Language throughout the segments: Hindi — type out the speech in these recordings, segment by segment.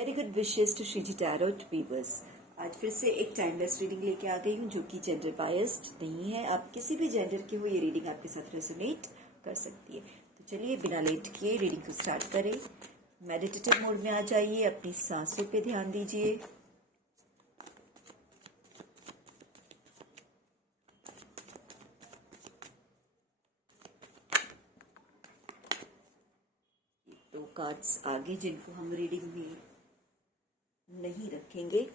Very good wishes to Shriji tarot viewers. आज फिर से एक टाइमलेस रीडिंग लेके आ गई हूँ जो कि जेंडर बायस्ड नहीं है। आप किसी भी जेंडर के हो, ये रीडिंग आपके साथ रेजोनेट कर सकती है। तो चलिए बिना लेट किए रीडिंग को स्टार्ट करें। मेडिटेटिव मोड में आ जाइए, अपनी सांसों पे ध्यान दीजिए। दो कार्ड्स आगे जिनको हम रीडिंग में नहीं रखेंगे।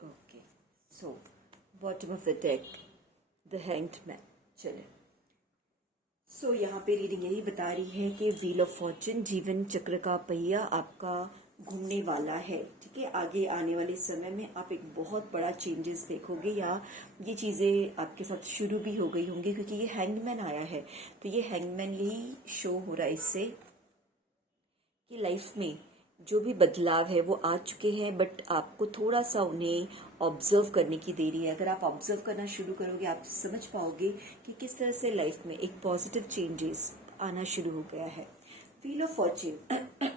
Okay, so bottom of the deck the hanged man. चले, सो यहाँ पे रीडिंग यही बता रही है कि व्हील ऑफ फॉर्चून, जीवन चक्र का पहिया आपका घूमने वाला है। ठीक है, आगे आने वाले समय में आप एक बहुत बड़ा चेंजेस देखोगे, या ये चीज़ें आपके साथ शुरू भी हो गई होंगी, क्योंकि ये हैंगमैन आया है। तो ये हैंगमैन यही शो हो रहा है इससे कि लाइफ में जो भी बदलाव है वो आ चुके हैं, बट आपको थोड़ा सा उन्हें ऑब्जर्व करने की देरी है। अगर आप ऑब्जर्व करना शुरू करोगे, आप समझ पाओगे कि किस तरह से लाइफ में एक पॉजिटिव चेंजेस आना शुरू हो गया है। व्हील ऑफ फॉर्च्यून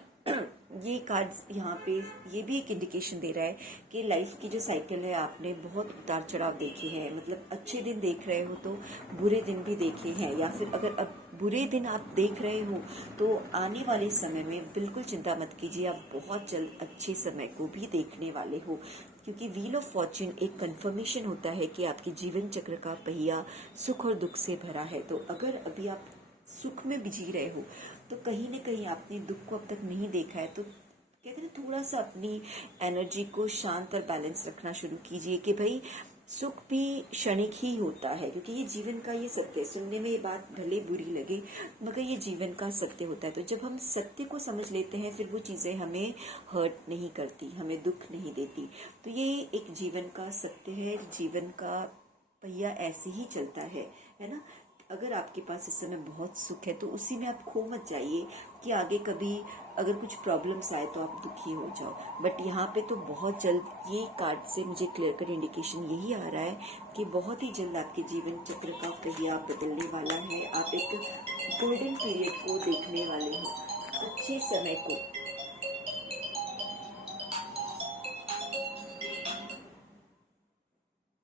ये कार्ड्स यहाँ पे ये भी एक इंडिकेशन दे रहा है कि लाइफ की जो साइकिल है, आपने बहुत उतार चढ़ाव देखे हैं। मतलब अच्छे दिन देख रहे हो तो बुरे दिन भी देखे हैं, या फिर अगर अब बुरे दिन आप देख रहे हो तो आने वाले समय में बिल्कुल चिंता मत कीजिए, आप बहुत जल्द अच्छे समय को भी देखने वाले हो। क्योंकि व्हील ऑफ फॉर्च्यून एक कंफर्मेशन होता है कि आपके जीवन चक्र का पहिया सुख और दुख से भरा है। तो अगर अभी आप सुख में भी जी रहे हो तो कहीं ना कहीं आपने दुख को अब तक नहीं देखा है। तो कहते हैं थोड़ा सा अपनी एनर्जी को शांत और बैलेंस रखना शुरू कीजिए कि भाई सुख भी क्षणिक ही होता है, क्योंकि ये जीवन का ये सत्य है। सुनने में ये बात भले बुरी लगे, मगर ये जीवन का सत्य होता है। तो जब हम सत्य को समझ लेते हैं, फिर वो चीज़ें हमें हर्ट नहीं करती, हमें दुख नहीं देती। तो ये एक जीवन का सत्य है, जीवन का पहिया ऐसे ही चलता है ना। अगर आपके पास इस समय बहुत सुख है तो उसी में आप खो मत जाइए कि आगे कभी अगर कुछ प्रॉब्लम्स आए तो आप दुखी हो जाओ। बट यहाँ पे तो बहुत जल्द ये कार्ड से मुझे क्लियर कट इंडिकेशन यही आ रहा है कि बहुत ही जल्द आपके जीवन चक्र का पहिया बदलने वाला है। आप एक गोल्डन पीरियड को देखने वाले हो, अच्छे समय को।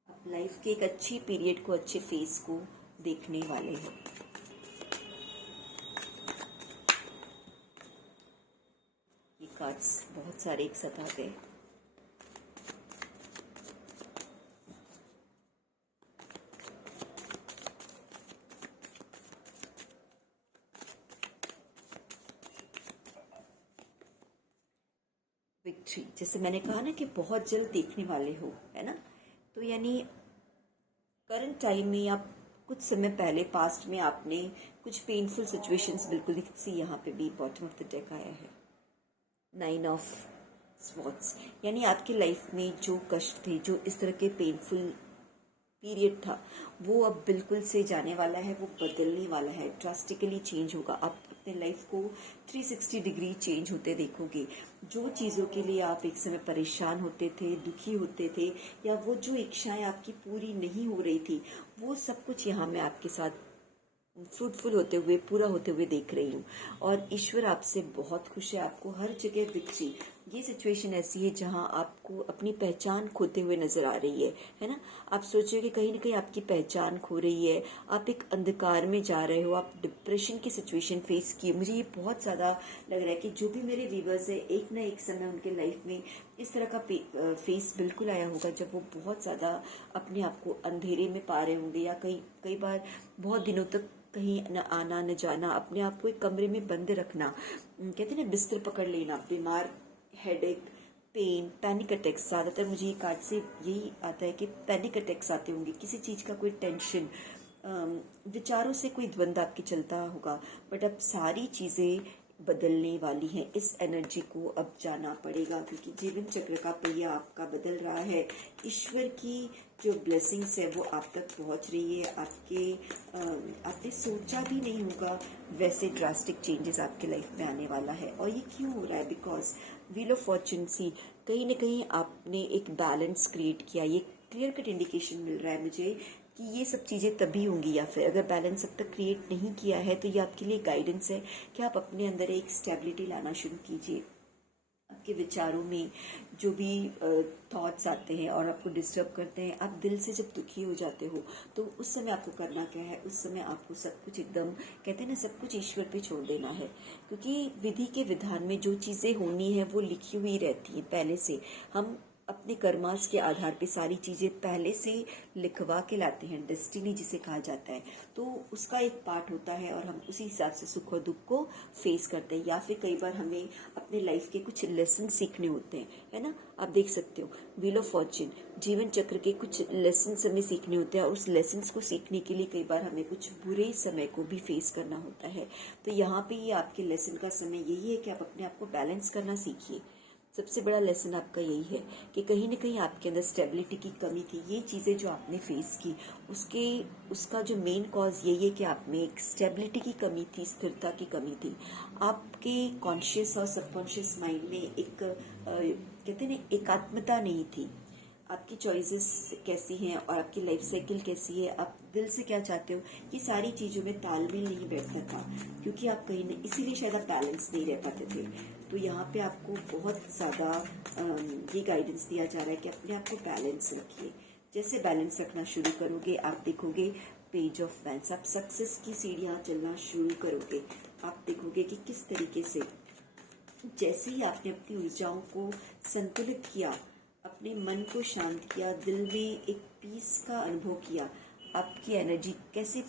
आप लाइफ के एक अच्छी पीरियड को, अच्छे फेज को देखने वाले हो। ये कार्ड्स बहुत सारे एक साथ आ गए। विक्ट्री, जैसे मैंने कहा ना कि बहुत जल्द देखने वाले हो, है ना। तो यानी करंट टाइम में आप कुछ समय पहले पास्ट में आपने कुछ पेनफुल सिचुएशंस बिल्कुल सी, यहाँ पे भी बॉटम ऑफ द डेक आया है 9 ऑफ स्वॉर्ड्स। यानी आपकी लाइफ में जो कष्ट थे, जो इस तरह के पेनफुल पीरियड था, वो अब बिल्कुल से जाने वाला है, वो बदलने वाला है, ड्रास्टिकली चेंज होगा। आप अपने लाइफ को 360 डिग्री चेंज होते देखोगे। जो चीज़ों के लिए आप एक समय परेशान होते थे, दुखी होते थे, या वो जो इच्छाएं आपकी पूरी नहीं हो रही थी, वो सब कुछ यहाँ मैं आपके साथ फ्रूटफुल होते हुए, पूरा होते हुए देख रही हूँ। और ईश्वर आपसे बहुत खुश है, आपको हर जगह विक्ट्री। ये सिचुएशन ऐसी है जहाँ आपको अपनी पहचान खोते हुए नजर आ रही है ना। आप सोच रहे हो कि कहीं ना कहीं आपकी पहचान खो रही है, आप एक अंधकार में जा रहे हो, आप डिप्रेशन की सिचुएशन फेस की। मुझे ये बहुत ज़्यादा लग रहा है कि जो भी मेरे व्यूवर्स है, एक ना एक समय उनके लाइफ में इस तरह का फेस बिल्कुल आया होगा, जब वो बहुत ज़्यादा अपने आप को अंधेरे में पा रहे होंगे, या कई बार बहुत दिनों तक कहीं न आना न जाना, अपने आप को एक कमरे में बंद रखना, कहते हैं ना बिस्तर पकड़ लेना, बीमार, हेडेक, पेन, पैनिक अटैक्स। ज़्यादातर मुझे ये कार्ड से यही आता है कि पैनिक अटैक्स आते होंगे, किसी चीज़ का कोई टेंशन, विचारों से कोई द्वंद्व आपके चलता होगा। बट अब सारी चीज़ें बदलने वाली हैं। इस एनर्जी को अब जाना पड़ेगा क्योंकि जीवन चक्र का पहिया आपका बदल रहा है। ईश्वर की जो ब्लेसिंग्स है वो आप तक पहुंच रही है। आपने सोचा भी नहीं होगा वैसे ड्रास्टिक चेंजेस आपके लाइफ में आने वाला है। और ये क्यों हो रहा है? बिकॉज व्हील ऑफ फॉर्चून सी कहीं ना कहीं आपने एक बैलेंस क्रिएट किया। ये क्लियर कट इंडिकेशन मिल रहा है मुझे कि ये सब चीज़ें तभी होंगी, या फिर अगर बैलेंस अब तक क्रिएट नहीं किया है तो ये आपके लिए गाइडेंस है कि आप अपने अंदर एक स्टेबिलिटी लाना शुरू कीजिए। आपके विचारों में जो भी थॉट्स आते हैं और आपको डिस्टर्ब करते हैं, आप दिल से जब दुखी हो जाते हो तो उस समय आपको करना क्या है? उस समय आपको सब कुछ एकदम, कहते हैं ना, सब कुछ ईश्वर पे छोड़ देना है। क्योंकि विधि के विधान में जो चीज़ें होनी है वो लिखी हुई रहती है पहले से। हम अपने कर्मास के आधार पे सारी चीज़ें पहले से लिखवा के लाते हैं, डेस्टिनी जिसे कहा जाता है। तो उसका एक पार्ट होता है और हम उसी हिसाब से सुख और दुख को फेस करते हैं। या फिर कई बार हमें अपने लाइफ के कुछ लेसन सीखने होते हैं, है ना। आप देख सकते हो व्हील ऑफ फॉर्च्यून, जीवन चक्र के कुछ लेसन हमें सीखने होते हैं और उस लेसन को सीखने के लिए कई बार हमें कुछ बुरे समय को भी फेस करना होता है। तो यहाँ पे ये आपके लेसन का समय यही है कि आप अपने आप को बैलेंस करना सीखिए। सबसे बड़ा लेसन आपका यही है कि कहीं ना कहीं आपके अंदर स्टेबिलिटी की कमी थी। ये चीज़ें जो आपने फेस की उसका जो मेन कॉज यही है कि आप में एक स्टेबिलिटी की कमी थी, स्थिरता की कमी थी। आपके कॉन्शियस और सबकॉन्शियस माइंड में एक कहते हैं ना, एकात्मता नहीं थी। आपकी चॉइसेस कैसी हैं और आपकी लाइफ साइकिल कैसी है, आप दिल से क्या चाहते हो, ये सारी चीज़ों में तालमेल नहीं बैठता था क्योंकि आप कहीं नहीं, इसीलिए शायद आप बैलेंस नहीं रह पाते थे। तो यहाँ पे आपको बहुत ज़्यादा ये गाइडेंस दिया जा रहा है कि अपने आप को बैलेंस रखिए। जैसे बैलेंस रखना शुरू करोगे आप देखोगे पेज ऑफ वैंस, आप सक्सेस की सीढ़ियाँ चलना शुरू करोगे। आप देखोगे कि किस तरीके से जैसे ही आपने अपनी ऊर्जाओं को संतुलित किया, अपने मन को शांत किया, दिल में एक पीस का अनुभव किया, आपकी एनर्जी कैसे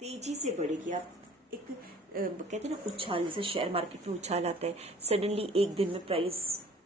तेजी से बढ़ेगी। आप एक कहते हैं ना उछाल, जैसे शेयर मार्केट में उछाल आता है, सडनली एक दिन में प्राइस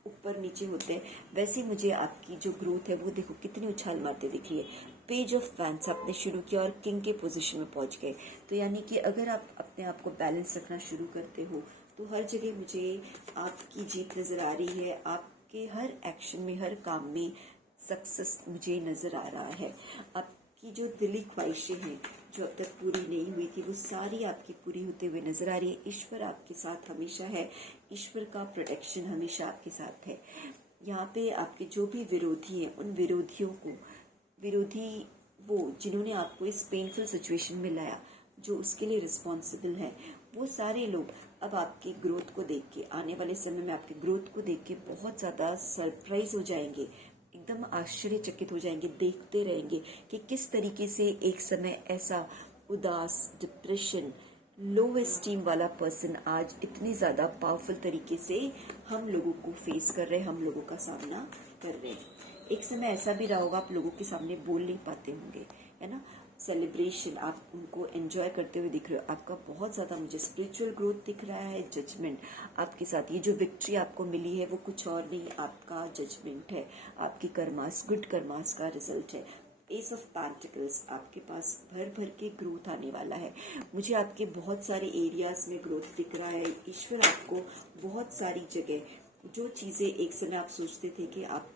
ऊपर नीचे होते हैं, वैसे मुझे आपकी जो ग्रोथ है वो देखो कितनी उछाल मारते दिख रही है। पेज ऑफ वैंस आपने शुरू किया और किंग के पोजीशन में पहुंच गए। तो यानी कि अगर आप अपने आप को बैलेंस रखना शुरू करते हो तो हर जगह मुझे आपकी जीत नजर आ रही है। आपके हर एक्शन में, हर काम में सक्सेस मुझे नजर आ रहा है। आपकी जो दिली ख्वाहिशें हैं जो अब तक पूरी नहीं हुई थी वो सारी आपकी पूरी होते हुए नजर आ रही है। ईश्वर आपके साथ हमेशा है, ईश्वर का प्रोटेक्शन हमेशा आपके साथ है। यहाँ पे आपके जो भी विरोधी हैं उन विरोधियों को, विरोधी वो जिन्होंने आपको इस पेनफुल सिचुएशन में लाया, जो उसके लिए रिस्पॉन्सिबल है, वो सारे लोग अब आपकी ग्रोथ को देख के, आने वाले समय में आपकी ग्रोथ को देख के बहुत ज़्यादा सरप्राइज हो जाएंगे, एकदम आश्चर्यचकित हो जाएंगे, देखते रहेंगे कि किस तरीके से एक समय ऐसा उदास, डिप्रेशन, लो एस्टीम वाला पर्सन आज इतनी ज़्यादा पावरफुल तरीके से हम लोगों को फेस कर रहे हैं, हम लोगों का सामना कर रहे हैं। एक समय ऐसा भी रहा होगा आप लोगों के सामने बोल नहीं पाते होंगे, है ना। सेलिब्रेशन, आप उनको एंजॉय करते हुए दिख रहे हो। आपका बहुत ज़्यादा मुझे स्पिरिचुअल ग्रोथ दिख रहा है, जजमेंट आपके साथ। ये जो विक्ट्री आपको मिली है वो कुछ और नहीं, आपका जजमेंट है, आपकी कर्मास, गुड कर्मास का रिजल्ट है। एस ऑफ पेंटिकल्स, आपके पास भर भर के ग्रोथ आने वाला है। मुझे आपके बहुत सारे एरियाज में ग्रोथ दिख रहा है। ईश्वर आपको बहुत सारी जगह, जो चीज़ें एक समय आप सोचते थे कि आप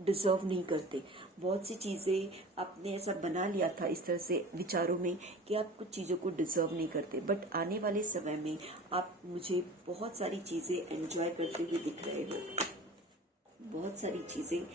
डिजर्व नहीं करते, बहुत सी चीज़ें आपने ऐसा बना लिया था इस तरह से विचारों में कि आप कुछ चीज़ों को डिजर्व नहीं करते, बट आने वाले समय में आप मुझे बहुत सारी चीज़ें एंजॉय करते हुए दिख रहे हो। बहुत सारी चीज़ें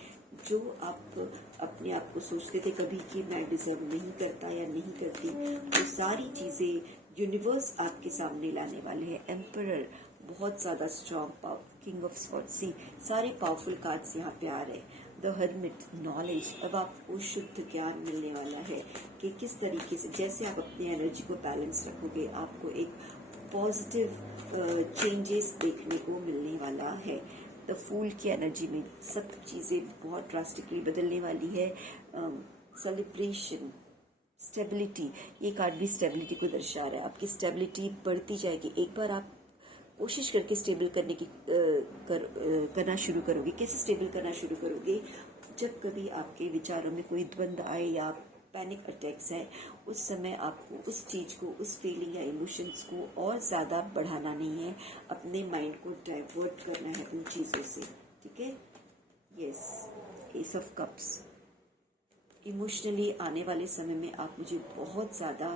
जो आप अपने आप को सोचते थे कभी कि मैं डिजर्व नहीं करता या नहीं करती, वो सारी चीज़ें यूनिवर्स आपके सामने लाने वाले हैं। एम्परर, बहुत ज़्यादा strong power, king of swords, see सारे पावरफुल कार्ड्स यहाँ पे आ रहे हैं। द हर्मिट, नॉलेज, अब आपको शुद्ध ज्ञान मिलने वाला है कि किस तरीके से, जैसे आप अपनी एनर्जी को बैलेंस रखोगे, आपको एक पॉजिटिव चेंजेस देखने को मिलने वाला है। द फूल की एनर्जी में सब चीज़ें बहुत ड्रास्टिकली बदलने वाली है। सेलिब्रेशन, स्टेबिलिटी, ये कार्ड भी स्टेबिलिटी को दर्शा रहा है। आपकी स्टेबिलिटी बढ़ती जाएगी। एक बार आप कोशिश करके स्टेबल करने की करना शुरू करोगे। कैसे स्टेबल करना शुरू करोगे? जब कभी आपके विचारों में कोई द्वंद्व आए या पैनिक अटैक्स हैं, उस समय आपको उस चीज़ को, उस फीलिंग या इमोशंस को और ज़्यादा बढ़ाना नहीं है, अपने माइंड को डाइवर्ट करना है उन चीज़ों से, ठीक है। Yes, S of cups. Emotionally आने वाले समय में आप मुझे बहुत ज़्यादा,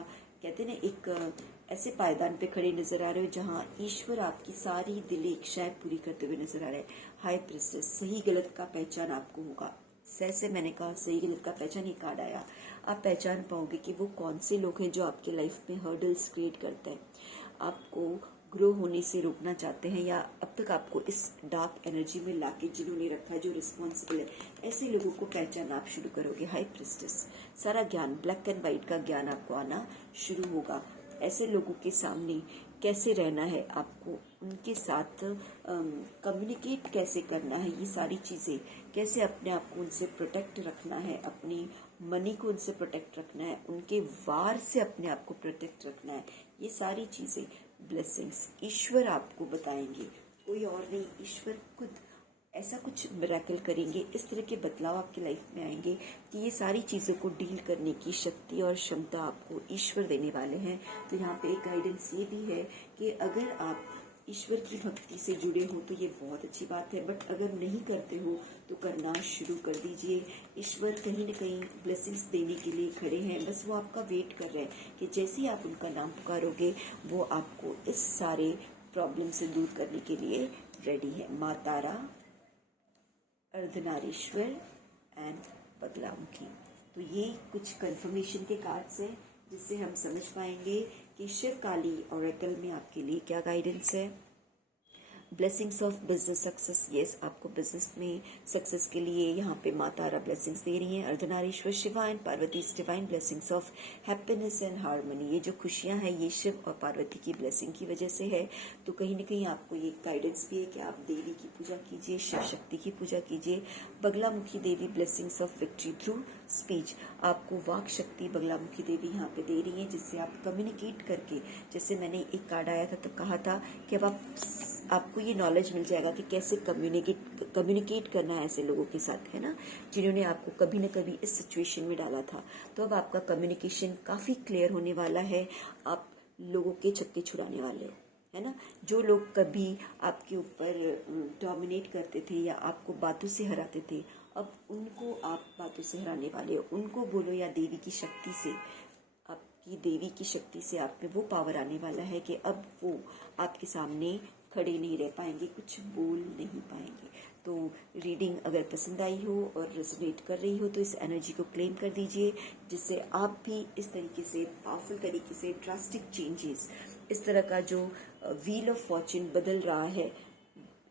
कहते हैं ना, एक ऐसे पायदान पे खड़े नजर आ रहे हो जहाँ ईश्वर आपकी सारी दिली इच्छाएं पूरी करते हुए नजर आ रहे हैं। हाई प्रिस्टेस, सही गलत का पहचान आपको होगा। जैसे मैंने कहा, सही गलत का पहचान, ये कार्ड आया, आप पहचान पाओगे कि वो कौन से लोग हैं जो आपके लाइफ में हर्डल्स क्रिएट करते हैं, आपको ग्रो होने से रोकना चाहते हैं, या अब तक आपको इस डार्क एनर्जी में लाके जिन्होंने रखा है, जो रिस्पॉन्सिबल है, ऐसे लोगों को पहचानना आप शुरू करोगे। हाई प्रिस्टेस, सारा ज्ञान, ब्लैक एंड व्हाइट का ज्ञान आपको आना शुरू होगा। ऐसे लोगों के सामने कैसे रहना है आपको, उनके साथ कम्युनिकेट कैसे करना है, ये सारी चीज़ें, कैसे अपने आप को उनसे प्रोटेक्ट रखना है, अपनी मनी को उनसे प्रोटेक्ट रखना है, उनके वार से अपने आप को प्रोटेक्ट रखना है, ये सारी चीज़ें, ब्लेसिंग्स ईश्वर आपको बताएंगे, कोई और नहीं, ईश्वर खुद ऐसा कुछ मिरेकल करेंगे, इस तरह के बदलाव आपकी लाइफ में आएंगे कि ये सारी चीज़ों को डील करने की शक्ति और क्षमता आपको ईश्वर देने वाले हैं। तो यहाँ पे एक गाइडेंस ये भी है कि अगर आप ईश्वर की भक्ति से जुड़े हो तो ये बहुत अच्छी बात है, बट अगर नहीं करते हो तो करना शुरू कर दीजिए। ईश्वर कहीं ना कहीं ब्लेसिंग्स देने के लिए खड़े हैं, बस वो आपका वेट कर रहे हैं कि जैसे ही आप उनका नाम पुकारोगे वो आपको इस सारे प्रॉब्लम से दूर करने के लिए रेडी है। माँ तारा, अर्धनारीश्वर एंड बगलामुखी। तो ये कुछ कंफर्मेशन के कार्ड्स हैं जिससे हम समझ पाएंगे कि शिव काली ऑरेकल में आपके लिए क्या गाइडेंस है। Blessings of business success, yes, आपको बिजनेस में सक्सेस के लिए यहाँ पे माँ तारा ब्लेसिंग्स दे रही हैं। Ardhanarishwar Shiva and Parvati divine blessings of happiness and harmony. ये जो खुशियाँ हैं ये शिव और पार्वती की ब्लेसिंग की वजह से है। तो कहीं ना कहीं आपको ये गाइडेंस भी है कि आप देवी की पूजा कीजिए, शिव शक्ति की पूजा कीजिए। Baglamukhi Devi blessings of victory through speech, आपको वाक शक्ति बगलामुखी देवी यहाँ पे दे रही है, जिससे आप कम्युनिकेट करके, जैसे मैंने एक कार्ड आया था तो कहा था कि अब आपको ये नॉलेज मिल जाएगा कि कैसे कम्युनिकेट करना है ऐसे लोगों के साथ, है ना, जिन्होंने आपको कभी न कभी इस सिचुएशन में डाला था। तो अब आपका कम्युनिकेशन काफ़ी क्लियर होने वाला है, आप लोगों के छक्के छुड़ाने वाले हो, है ना। जो लोग कभी आपके ऊपर डोमिनेट करते थे या आपको बातों से हराते थे, अब उनको आप बातों से हराने वाले हो। उनको बोलो या देवी की शक्ति से, आपकी देवी की शक्ति से आप में वो पावर आने वाला है कि अब वो आपके सामने खड़े नहीं रह पाएंगे, कुछ बोल नहीं पाएंगे। तो रीडिंग अगर पसंद आई हो और रेजोनेट कर रही हो तो इस एनर्जी को क्लेम कर दीजिए, जिससे आप भी इस तरीके से पावरफुल तरीके से ड्रास्टिक चेंजेस, इस तरह का जो व्हील ऑफ फॉर्च्यून बदल रहा है,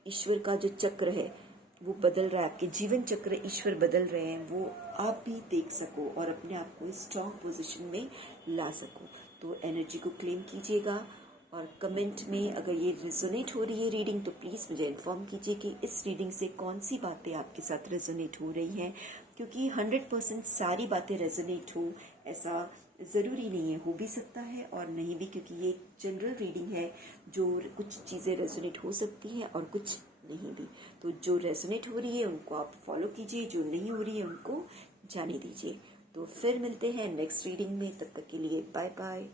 ईश्वर का जो चक्र है वो बदल रहा है, आपके जीवन चक्र ईश्वर बदल रहे हैं, वो आप भी देख सको और अपने आप को स्ट्रॉन्ग पोजीशन में ला सको। तो एनर्जी को क्लेम कीजिएगा और कमेंट में अगर ये रेजोनेट हो रही है रीडिंग तो प्लीज़ मुझे इन्फॉर्म कीजिए कि इस रीडिंग से कौन सी बातें आपके साथ रेजोनेट हो रही हैं, क्योंकि 100% सारी बातें रेजोनेट हो ऐसा ज़रूरी नहीं है, हो भी सकता है और नहीं भी, क्योंकि ये एक जनरल रीडिंग है, जो कुछ चीज़ें रेजोनेट हो सकती हैं और कुछ नहीं भी। तो जो रेजोनेट हो रही है उनको आप फॉलो कीजिए, जो नहीं हो रही है उनको जाने दीजिए। तो फिर मिलते हैं नेक्स्ट रीडिंग में, तब तक के लिए बाय बाय।